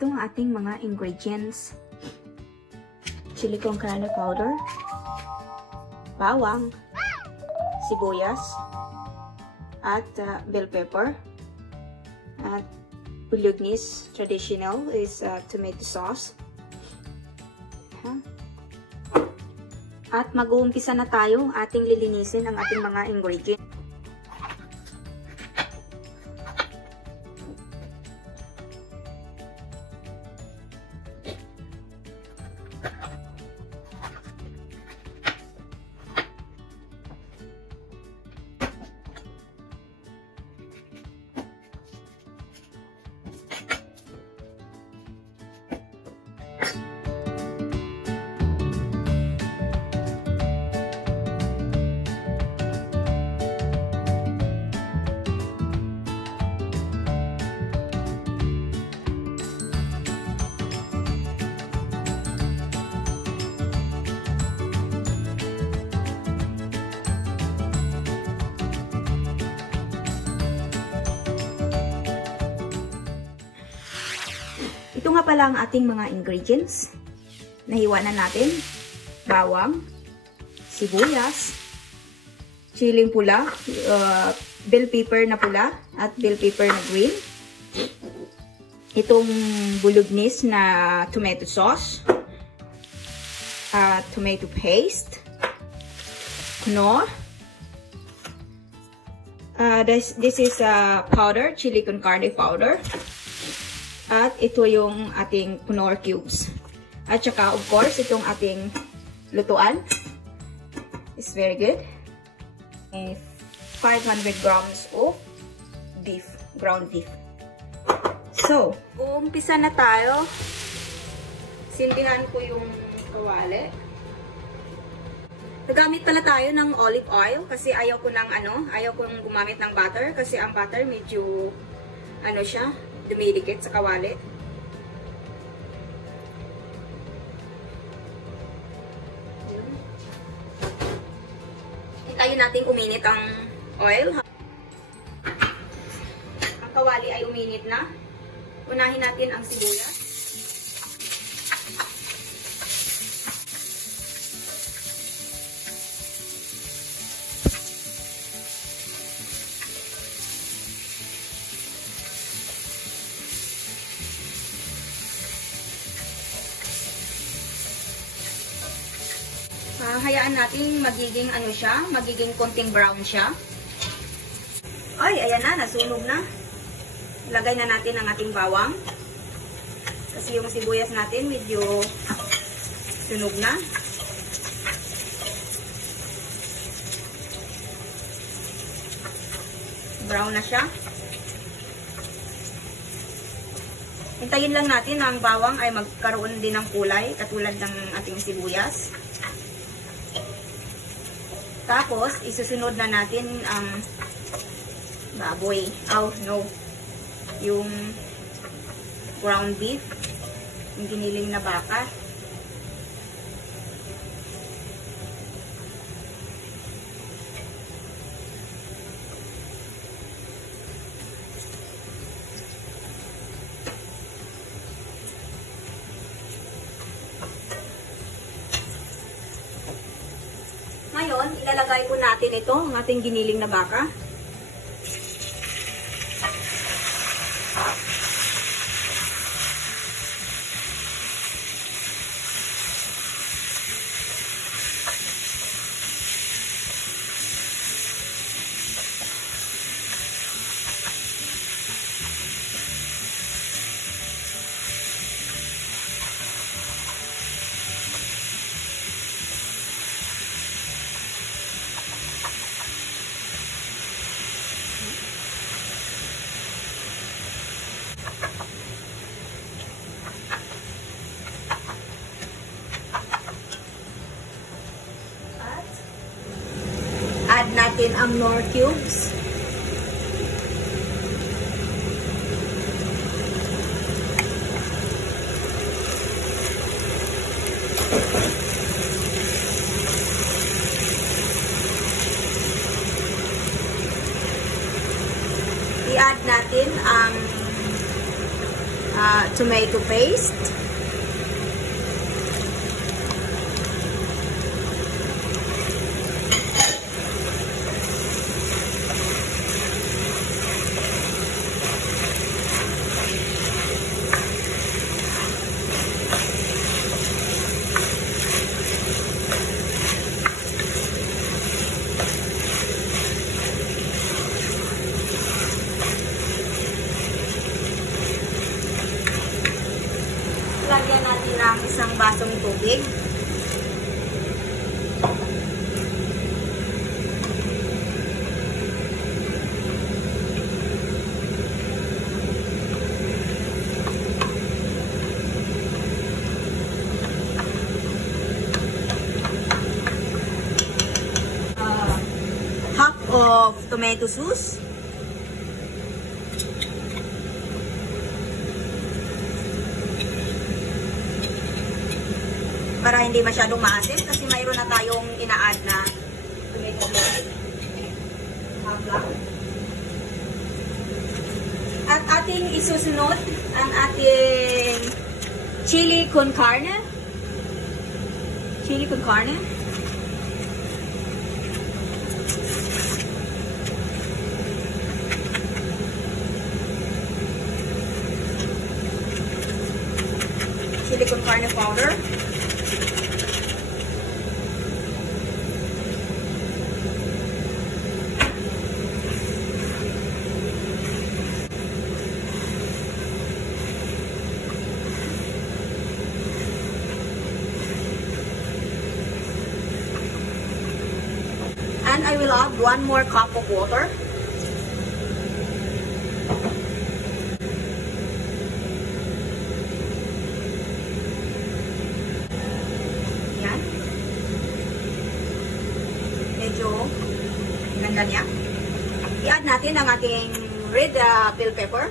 Ito ang ating mga ingredients. Chili con carne powder, bawang, sibuyas, at bell pepper. At Bolognese traditional is tomato sauce. At mag-uumpisa na tayo ating lilinisin ang ating mga ingredients. Ito nga pala ang ating mga ingredients. Nahiwa na natin. Bawang, sibuyas, chiling pula, bell pepper na pula, at bell pepper na green. Itong bolognese na tomato sauce, tomato paste, knorr. This is powder, chili con carne powder. At ito yung ating knorr cubes. At saka, of course, itong ating lutuan. It's very good. 500 grams of beef, ground beef. So, umpisa na tayo. Sindihan ko yung kawali. Nagamit pala tayo ng olive oil kasi ayaw ko ng gumamit ng butter kasi ang butter medyo siya, dumidikit sa kawali. Hintayin natin uminit ang oil. Ang kawali ay uminit na. Unahin natin ang sibuyas. Hayaan natin magiging magiging konting brown siya. Ay, ayan na, nasunog na. Ilagay na natin ang ating bawang. Kasi yung sibuyas natin medyo sunog na. Brown na siya. Hintayin lang natin na ang bawang ay magkaroon din ng kulay katulad ng ating sibuyas. Tapos, isusunod na natin ang baboy. Yung ground beef. Yung giniling na baka. Ngayon, ilalagay po natin ito, ang ating giniling na baka. Add natin ang knorr cubes. I-add natin ang tomato paste. Lagyan natin ng isang basong tubig. Half of tomato sauce. Para hindi masyadong maasim kasi mayroon na tayong ina-add na tomato sauce. Half lang. At ating isusunod ang ating chili con carne. Chili con carne. Chili con carne powder. And I will add 1 more cup of water. Yan. Medyo ganda niya. I-add natin ang ating red bell pepper.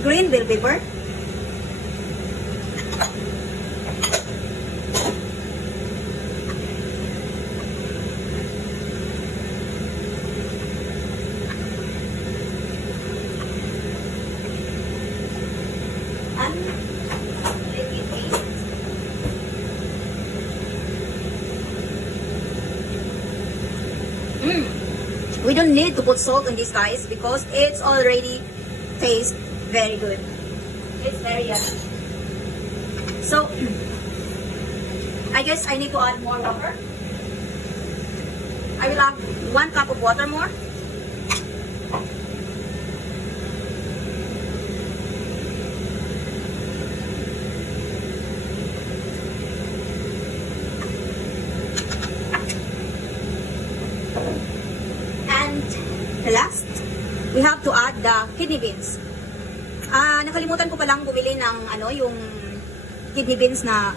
Green bell pepper. We don't need to put salt on this, guys, because it's already tastes very good. It's very yummy. So I guess I need to add more water. I will add 1 cup of water more. Last, we have to add the kidney beans. Nakalimutan ko palang bumili ng yung kidney beans na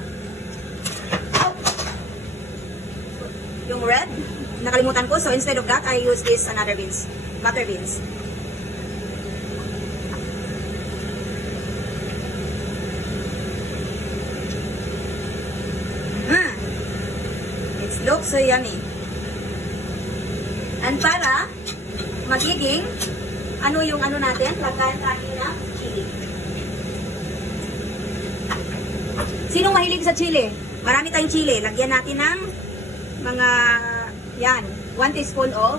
yung red. Nakalimutan ko, so instead of that, I use this another beans, butter beans. It looks so yummy. And para magiging yung natin, lagyan natin ng chili. Sinong mahilig sa chili? Marami tayong chili. Lagyan natin ng mga 1 teaspoon of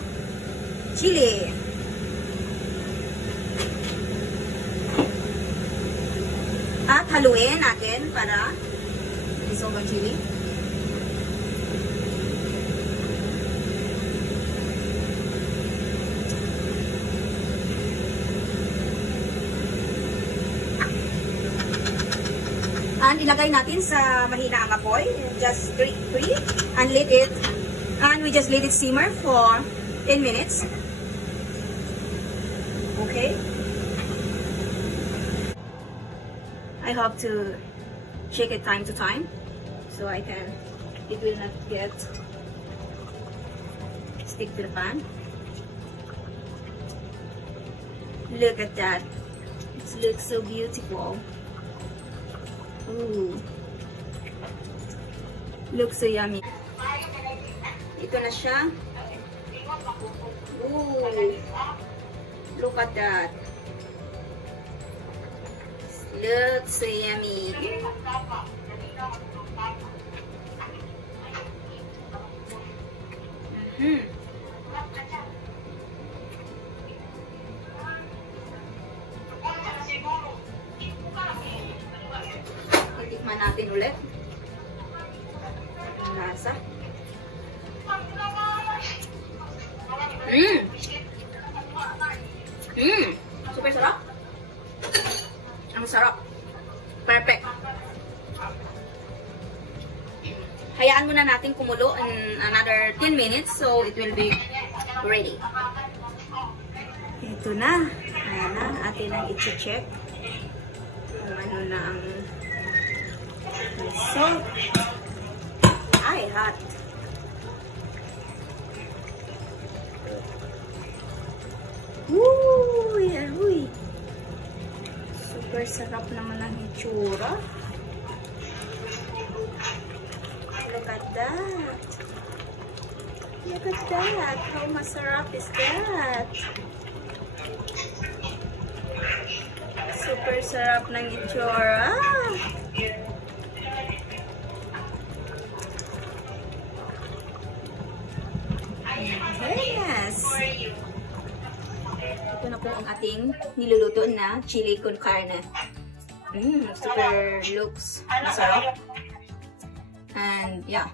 chili. At haluin natin para dissolve ang chili. And ilagay natin sa mahina ang apoy, just 3 and let it, and we just let it simmer for 10 minutes. Okay. I have to shake it time to time so it will not get stick to the pan. Look at that. It looks so beautiful. Ooh. Looks so yummy. Ito na siya. Ooh. Look at that. Looks so yummy. Titikman natin ulit. Ang lasa. Super sarap. Ang sarap. Perfect. Hayaan muna natin kumulo in another 10 minutes so it will be ready. Ito na. Ayan na. Atin ang i-check. Kung ano na ang salt. Ay, hot. Woo! Yan, uy. Super sarap naman ang itsura. Look at that. Look at that. How masarap is that? Super sarap ng itsura. Yes. Ito na po ang ating niluluto na chili con carne. Super looks masarap. And yeah.